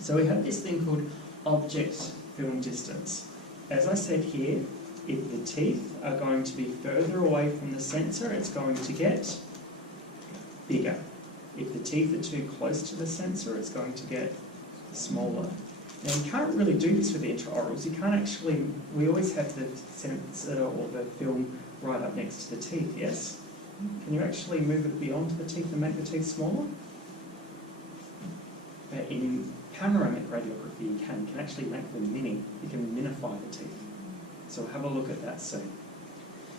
So we have this thing called object film distance. As I said here, if the teeth are going to be further away from the sensor, it's going to get bigger. If the teeth are too close to the sensor, it's going to get smaller. Now you can't really do this with the intraorals. You can't actually, we always have the sensor or the film right up next to the teeth, yes? Can you actually move it beyond the teeth and make the teeth smaller? But in panoramic radiography, you can actually make them mini. You can minify the teeth. So we'll have a look at that soon.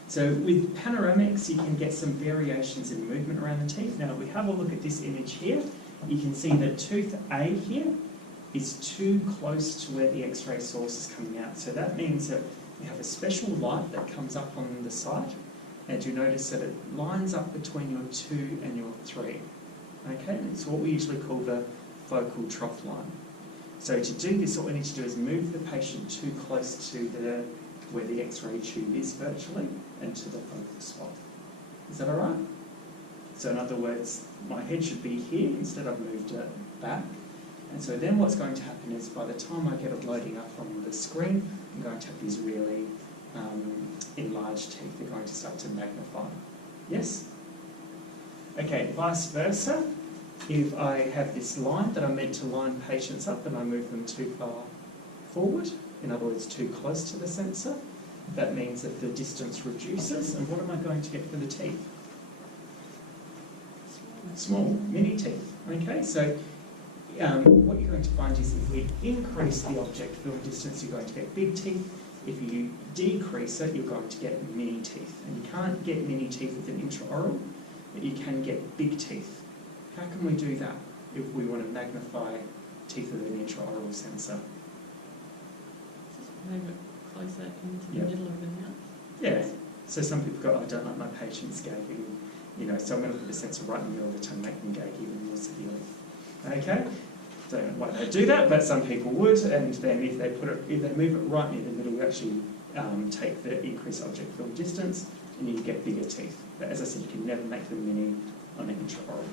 So with panoramics, you can get some variations in movement around the teeth. Now, if we have a look at this image here, you can see that tooth A here is too close to where the X-ray source is coming out. So that means that we have a special light that comes up on the site, and you notice that it lines up between your 2 and your 3. Okay, and it's what we usually call the focal trough line. So to do this, what we need to do is move the patient too close to where the X-ray tube is virtually, and to the focal spot. Is that all right? So in other words, my head should be here, instead I've moved it back. And so then what's going to happen is by the time I get it loading up on the screen, I'm going to have these really enlarged teeth. They're going to start to magnify. Yes? Okay, vice versa. If I have this line that I'm meant to line patients up and I move them too far forward, in other words, too close to the sensor, that means that the distance reduces. And what am I going to get for the teeth? Small, mini teeth. Okay, so what you're going to find is if we increase the object film distance, you're going to get big teeth. If you decrease it, you're going to get mini teeth. And you can't get mini teeth with an intraoral, but you can get big teeth. How can we do that if we want to magnify teeth with an intraoral sensor? Just move it closer into the middle of the mouth. Yeah. So some people go, I don't like my patients gagging, so I'm going to put the sensor right in the middle of the tongue, make them gag even more severely. Okay? Don't know why they do that, but some people would, and then if they move it right near the middle, you actually take the increased object film distance, and you get bigger teeth. But as I said, you can never make them mini on an intraoral.